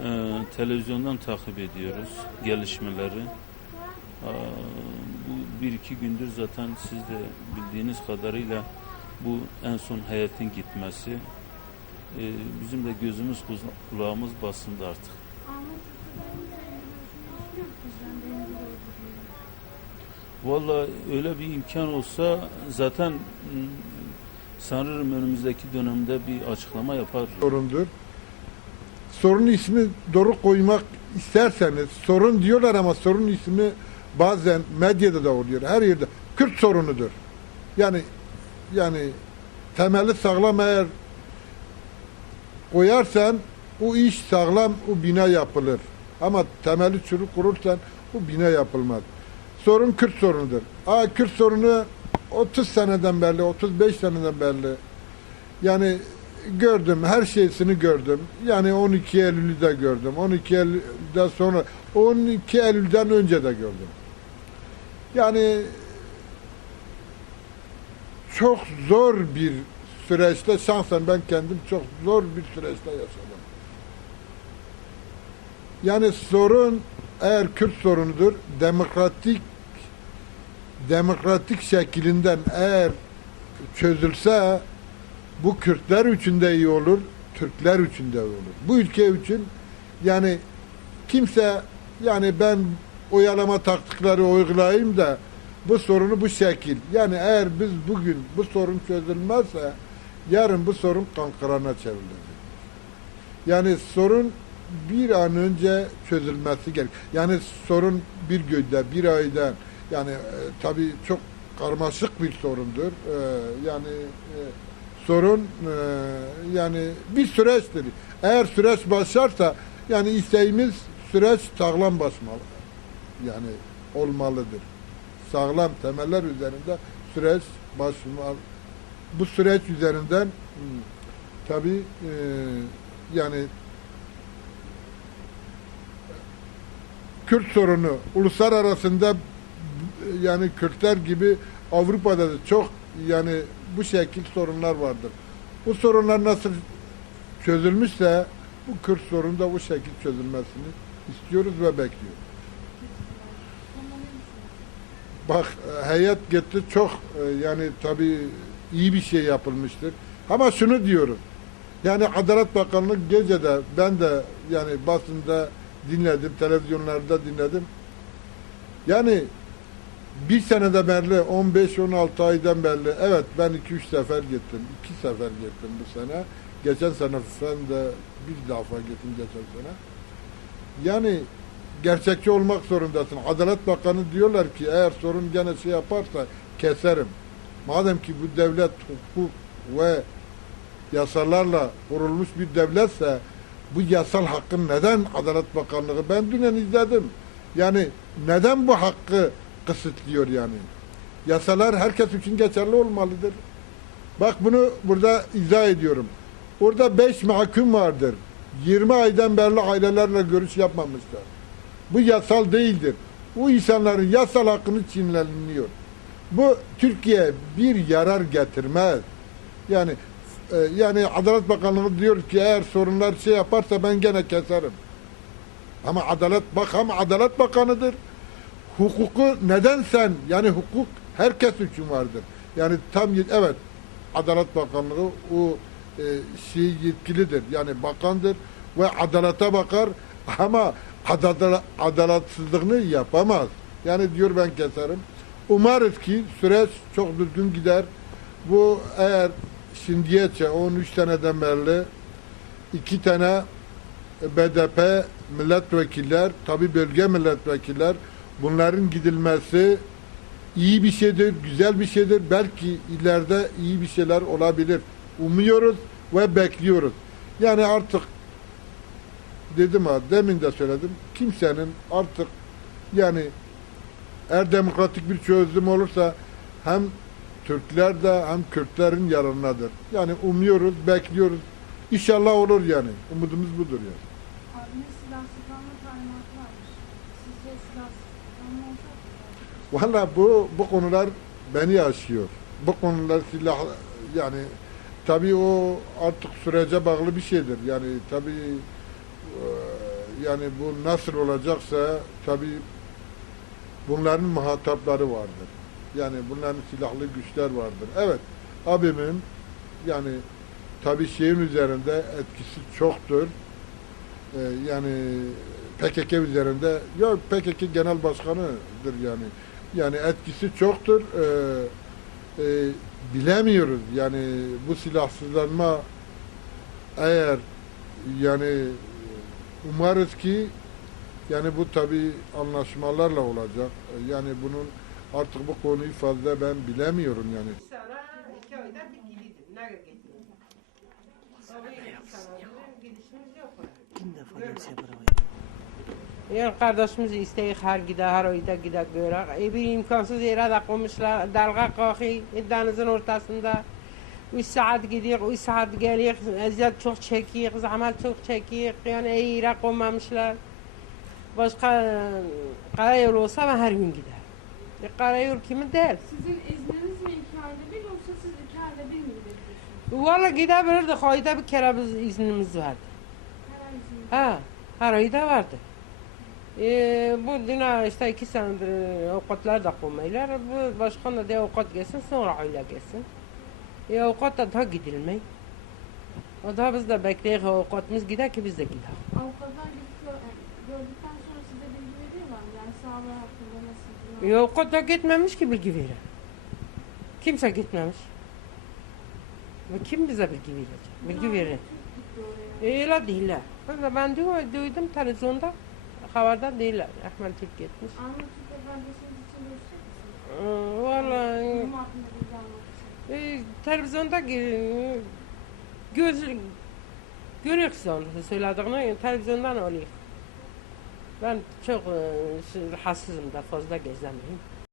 Ee, televizyondan takip ediyoruz gelişmeleri. Aa, bu bir iki gündür zaten siz de bildiğiniz kadarıyla bu en son heyetin gitmesi ee, bizim de gözümüz kulağımız basındı artık. Vallahi öyle bir imkan olsa zaten mm, sanırım önümüzdeki dönemde bir açıklama yapar. sorundur. Sorun ismi doğru koymak isterseniz sorun diyorlar ama sorun ismi bazen medyada da oluyor. Her yerde Kürt sorunudur. Yani yani temeli sağlam eğer koyarsan o iş sağlam, o bina yapılır. Ama temeli çürük kurursan o bina yapılmaz. Sorun Kürt sorunudur. Aa Kürt sorunu 30 seneden beri, 35 seneden beri yani gördüm, her şeysini gördüm. Yani 12 Eylül'ü de gördüm. 12 Eylül'den sonra, 12 Eylül'den önce de gördüm. Yani çok zor bir süreçte, şahsen ben kendim çok zor bir süreçte yaşadım. Yani sorun eğer Kürt sorunudur, demokratik demokratik şeklinden eğer çözülse bu Kürtler için de iyi olur, Türkler için de olur. Bu ülke için yani kimse yani ben oyalama taktikleri uygulayayım da bu sorunu bu şekil. Yani eğer biz bugün bu sorun çözülmezse yarın bu sorun kankırana çevrilecek. Yani sorun bir an önce çözülmesi gerek. Yani sorun bir günde, bir aydan yani e, tabii çok karmaşık bir sorundur. E, yani e, sorun e, yani bir süreçtir. Eğer süreç başlarsa yani isteğimiz süreç sağlam basmalı. Yani olmalıdır. Sağlam temeller üzerinde süreç başlamalı. Bu süreç üzerinden hmm, tabii e, yani Kürt sorunu uluslararasında yani Kürtler gibi Avrupa'da da çok yani bu şekil sorunlar vardır. Bu sorunlar nasıl çözülmüşse bu Kürt sorunu da bu şekil çözülmesini istiyoruz ve bekliyoruz. Bak e, heyet gitti çok e, yani tabii iyi bir şey yapılmıştır. Ama şunu diyorum. Yani Adalet Bakanlığı gecede ben de yani basında dinledim, televizyonlarda dinledim. Yani bir senede beri 15-16 aydan beri evet ben 2-3 sefer gittim. 2 sefer gittim bu sene. Geçen sene ben de bir defa gittim geçen sene. Yani gerçekçi olmak zorundasın. Adalet Bakanı diyorlar ki eğer sorun gene şey yaparsa keserim. Madem ki bu devlet hukuk ve yasalarla kurulmuş bir devletse bu yasal hakkın neden Adalet Bakanlığı ben dünen izledim. Yani neden bu hakkı kısıtlıyor yani? Yasalar herkes için geçerli olmalıdır. Bak bunu burada izah ediyorum. Orada beş mahkum vardır. 20 aydan beri ailelerle görüş yapmamışlar. Bu yasal değildir. Bu insanların yasal hakkını çiğneniyor. Bu Türkiye bir yarar getirmez. Yani e, yani Adalet Bakanlığı diyor ki eğer sorunlar şey yaparsa ben gene keserim. Ama Adalet bak ama Adalet Bakanıdır. Hukuku neden sen yani hukuk herkes için vardır. Yani tam evet Adalet Bakanlığı o e, şey yetkilidir. Yani bakandır ve adalete bakar ama adala- adaletsizliğini yapamaz. Yani diyor ben keserim. Umarız ki süreç çok düzgün gider. Bu eğer şimdiyece 13 seneden beri iki tane BDP milletvekiller, tabi bölge milletvekiller bunların gidilmesi iyi bir şeydir, güzel bir şeydir. Belki ileride iyi bir şeyler olabilir. Umuyoruz ve bekliyoruz. Yani artık dedim ha demin de söyledim. Kimsenin artık yani eğer demokratik bir çözüm olursa hem Türkler de hem Kürtlerin yararınadır. Yani umuyoruz, bekliyoruz. İnşallah olur yani. Umudumuz budur yani. Abime silah sıklanma talimatı varmış. Sizce silah sıklanma olacak mı? Valla bu, bu konular beni aşıyor. Bu konular silah yani tabii o artık sürece bağlı bir şeydir. Yani tabii e, yani bu nasıl olacaksa tabii bunların muhatapları vardır. Yani bunların silahlı güçler vardır. Evet, abimin yani tabii şeyin üzerinde etkisi çoktur. Ee, yani PKK üzerinde ya PKK genel başkanıdır yani. Yani etkisi çoktur. Ee, e, bilemiyoruz. Yani bu silahsızlanma eğer yani umarız ki yani bu tabi anlaşmalarla olacak. Yani bunun artık bu konuyu fazla ben bilemiyorum yani. Sana defa gelse bravo. Yani kardeşimiz isteği her gide her ayda gide göre. E bir imkansız yere de koymuşlar. Dalga kalkıyor denizin ortasında. Üç saat gidiyor, üç saat geliyor. Eziyet çok çekiyor, zahmet çok çekiyor. Yani iyi yere koymamışlar. Başka karayol olsa ben her gün gider. E, karayol kimin değil? Sizin izniniz mi iki ayda bir yoksa siz iki ayda bir mi gidebiliyorsunuz? Valla gidebilirdik. Ayda bir kere biz iznimiz vardı. Her ay izniniz. Ha, her ayda vardı. Ee, bu dina işte iki senedir e, avukatlar da koymaylar. Bu başkan da diye avukat gelsin sonra öyle gelsin. E, avukat da daha gidilmeyi. O da biz de bekleyiz avukatımız gider ki biz de gider. Avukatlar gidip e, gördükten sonra size bilgi veriyorlar mı? Yani sağlığı hakkında nasıl? E, avukat da gitmemiş ki bilgi verir. Kimse gitmemiş. Ve kim bize bilgi verecek? Bilgi verir. Oraya. E, öyle değiller. Ben de ben du- duydum televizyonda. Haberde değiller. Ahmet Türk gitmiş. Anlatıp efendisiniz için görüşecek misiniz? Ee, Bunun hakkında bilgi almak için. e, televizyonda ge- göz görüyoruz onu söylediğini televizyondan oluyor. Ben çok e, rahatsızım da fazla gezemiyorum.